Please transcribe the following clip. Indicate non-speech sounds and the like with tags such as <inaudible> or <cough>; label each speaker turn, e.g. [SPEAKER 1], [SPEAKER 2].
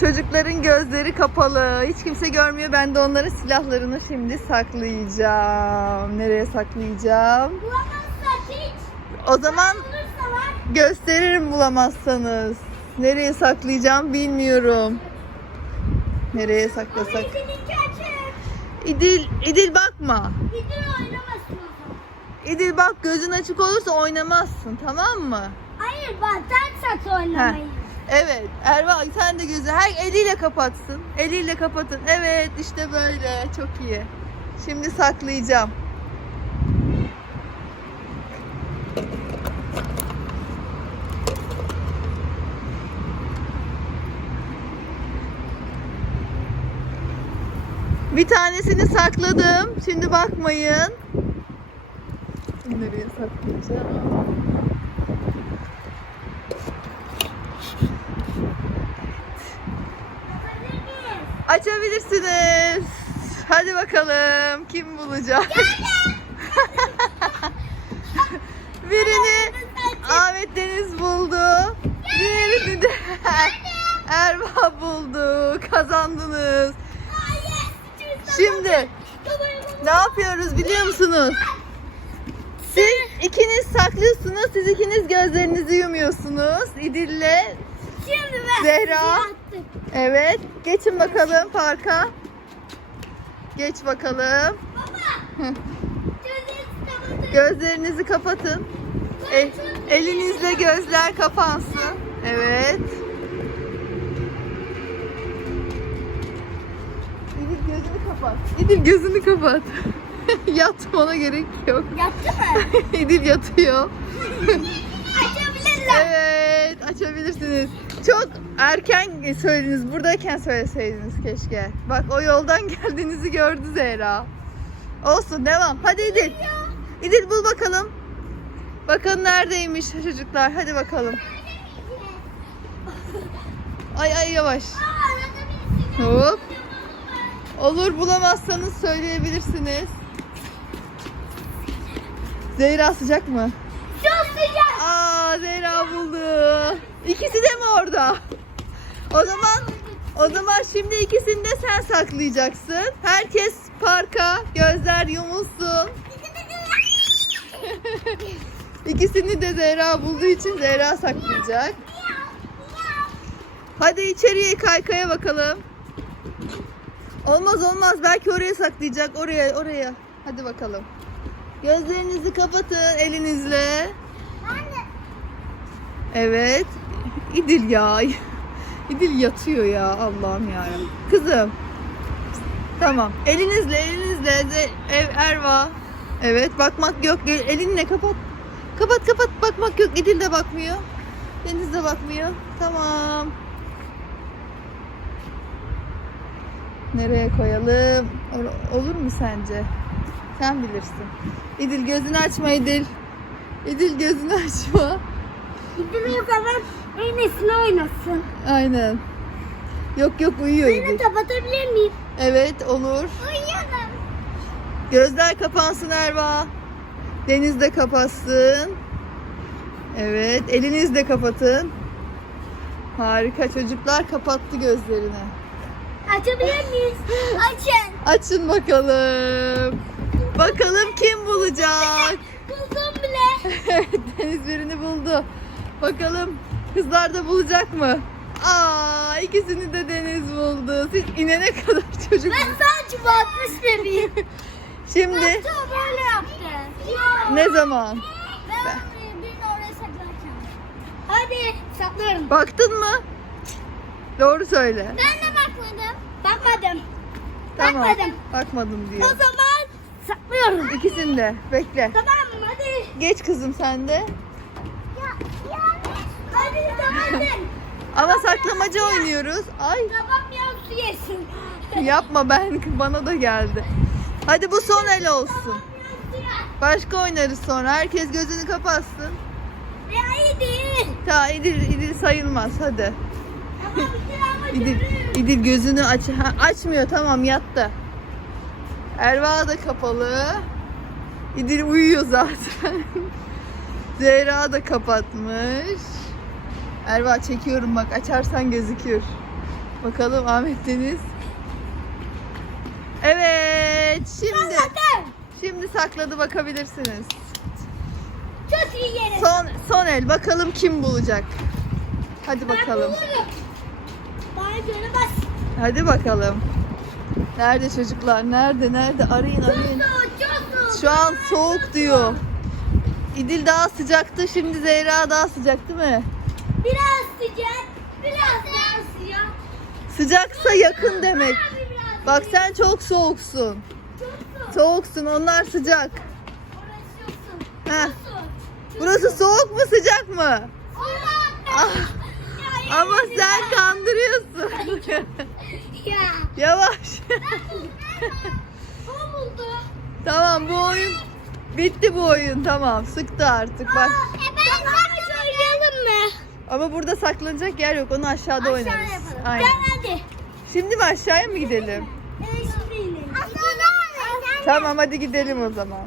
[SPEAKER 1] Çocukların gözleri kapalı. Hiç kimse görmüyor. Ben de onların silahlarını şimdi saklayacağım. Nereye saklayacağım?
[SPEAKER 2] Bulamazsak hiç.
[SPEAKER 1] O zaman gösteririm bulamazsanız. Nereye saklayacağım bilmiyorum. Nereye saklasak? İdil, İdil bakma.
[SPEAKER 2] Gidin oynamasın.
[SPEAKER 1] İdil bak gözün açık olursa oynamazsın tamam mı?
[SPEAKER 2] Hayır benden sat oynamayı.
[SPEAKER 1] Evet Erva sen de gözü her eliyle kapatsın. Eliyle kapatın. Evet işte böyle çok iyi. Şimdi saklayacağım. Bir tanesini sakladım. Şimdi bakmayın. Nereye saklayacağım? Açabilirsiniz. Hadi bakalım kim bulacak? <laughs> Birini Ahmet Deniz buldu. Diğerini de <laughs> Erva buldu. Kazandınız. Şimdi ne yapıyoruz biliyor musunuz? Siz ikiniz saklıyorsunuz. Siz ikiniz gözlerinizi yumuyorsunuz. İdil'le
[SPEAKER 2] Şimdi ben
[SPEAKER 1] Zehra. Evet. Geçin bakalım parka. Geç bakalım.
[SPEAKER 2] Baba. Gözlerinizi kapatın.
[SPEAKER 1] Gözlerinizi kapatın. E- elinizle gözler kapansın. Evet. İdil gözünü kapat. İdil gözünü kapat. <laughs> Yatmana gerek yok.
[SPEAKER 2] Yattı mı? <laughs>
[SPEAKER 1] İdil yatıyor. <laughs>
[SPEAKER 2] Açabilirler.
[SPEAKER 1] Evet, açabilirsiniz. Çok erken söylediniz. Buradayken söyleseydiniz keşke. Bak o yoldan <laughs> geldiğinizi gördü Zehra. Olsun devam. Hadi İdil. İdil bul bakalım. Bakalım neredeymiş çocuklar. Hadi bakalım. Ay ay yavaş. Hop. Olur bulamazsanız söyleyebilirsiniz. Zehra sıcak mı?
[SPEAKER 2] Çok sıcak.
[SPEAKER 1] Aa Zehra buldu. İkisi de mi orada? O zaman o zaman şimdi ikisini de sen saklayacaksın. Herkes parka gözler yumulsun. <laughs> İkisini de Zehra bulduğu için Zehra saklayacak. Hadi içeriye kaykaya bakalım. Olmaz olmaz belki oraya saklayacak. Oraya oraya. Hadi bakalım. Gözlerinizi kapatın elinizle. Evet. İdil ya. İdil yatıyor ya Allah'ım ya. Kızım. Tamam. Elinizle elinizle ev Erva. Evet bakmak yok. El- Elinle kapat. Kapat kapat bakmak yok. İdil de bakmıyor. Deniz de bakmıyor. Tamam. Nereye koyalım? Olur mu sence? Sen bilirsin. İdil gözünü açma İdil. İdil gözünü açma.
[SPEAKER 2] O zaman en iyisini oynasın.
[SPEAKER 1] Aynen. Yok yok uyuyor
[SPEAKER 2] Beni kapatabilir miyim?
[SPEAKER 1] Evet olur.
[SPEAKER 2] Uyuyalım.
[SPEAKER 1] Gözler kapansın Erva. Deniz de kapatsın. Evet eliniz de kapatın. Harika çocuklar kapattı gözlerini.
[SPEAKER 2] Açabilir miyiz? Açın.
[SPEAKER 1] Açın bakalım. Bakalım kim bulacak? <laughs>
[SPEAKER 2] Buldum bile.
[SPEAKER 1] Deniz birini buldu. Bakalım kızlar da bulacak mı? Aa ikisini de Deniz buldu. Siz inene <laughs> kadar çocuk.
[SPEAKER 2] Ben sadece batmış demeyeyim. <laughs>
[SPEAKER 1] Şimdi
[SPEAKER 2] böyle yaptı.
[SPEAKER 1] ne zaman?
[SPEAKER 2] Ben onu birini oraya saklarken. Hadi saklıyorum.
[SPEAKER 1] Baktın mı? Doğru söyle.
[SPEAKER 2] Ben de bakmadım. Bakmadım.
[SPEAKER 1] Tamam.
[SPEAKER 2] Bakmadım.
[SPEAKER 1] Bakmadım
[SPEAKER 2] O
[SPEAKER 1] diyor.
[SPEAKER 2] zaman saklıyorum.
[SPEAKER 1] İkisini de. Bekle.
[SPEAKER 2] Tamam mı? Hadi.
[SPEAKER 1] Geç kızım sen de.
[SPEAKER 2] Ya, ya. Hadi tamam.
[SPEAKER 1] Ama saklamacı oynuyoruz. Ay
[SPEAKER 2] Babam ya su yesin.
[SPEAKER 1] yapma ben bana da geldi. Hadi bu son el olsun. Başka oynarız sonra. Herkes gözünü kapatsın.
[SPEAKER 2] Ya iyi değil.
[SPEAKER 1] Ta İdil, İdil sayılmaz hadi.
[SPEAKER 2] Ama
[SPEAKER 1] İdil. İdil gözünü aç ha, açmıyor tamam yattı. Erva da kapalı. İdil uyuyor zaten. <laughs> Zehra da kapatmış. Erva çekiyorum bak açarsan gözükür. Bakalım Ahmet Deniz. Evet şimdi şimdi sakladı bakabilirsiniz.
[SPEAKER 2] Çok iyi yere.
[SPEAKER 1] Son son el bakalım kim bulacak. Hadi bakalım.
[SPEAKER 2] Ben bulurum. Bana göre bas.
[SPEAKER 1] Hadi bakalım. Nerede çocuklar? Nerede? Nerede? Arayın arayın.
[SPEAKER 2] Çok çok soğuk.
[SPEAKER 1] Şu an soğuk diyor. İdil daha sıcaktı. Şimdi Zehra daha sıcak değil mi?
[SPEAKER 2] Biraz sıcak. Biraz daha sıcak.
[SPEAKER 1] Sıcaksa yakın demek. Bak sen çok soğuksun.
[SPEAKER 2] Çok soğuk.
[SPEAKER 1] Soğuksun. Onlar sıcak.
[SPEAKER 2] Orası çok soğuk.
[SPEAKER 1] Heh.
[SPEAKER 2] Soğuk.
[SPEAKER 1] Burası soğuk mu sıcak mı? Ah, ama sen kandırıyorsun.
[SPEAKER 2] Ya.
[SPEAKER 1] Yavaş. Tamam bu oyun bitti bu oyun. Tamam sıktı artık bak.
[SPEAKER 2] E ben sana oynayalım mı?
[SPEAKER 1] Ama burada saklanacak yer yok. Onu aşağıda oynarız.
[SPEAKER 2] Aşağı yapalım.
[SPEAKER 1] Aynen.
[SPEAKER 2] Ben hadi.
[SPEAKER 1] Şimdi mi aşağıya mı gidelim?
[SPEAKER 2] Evet şimdi inelim.
[SPEAKER 1] Tamam hadi gidelim o zaman.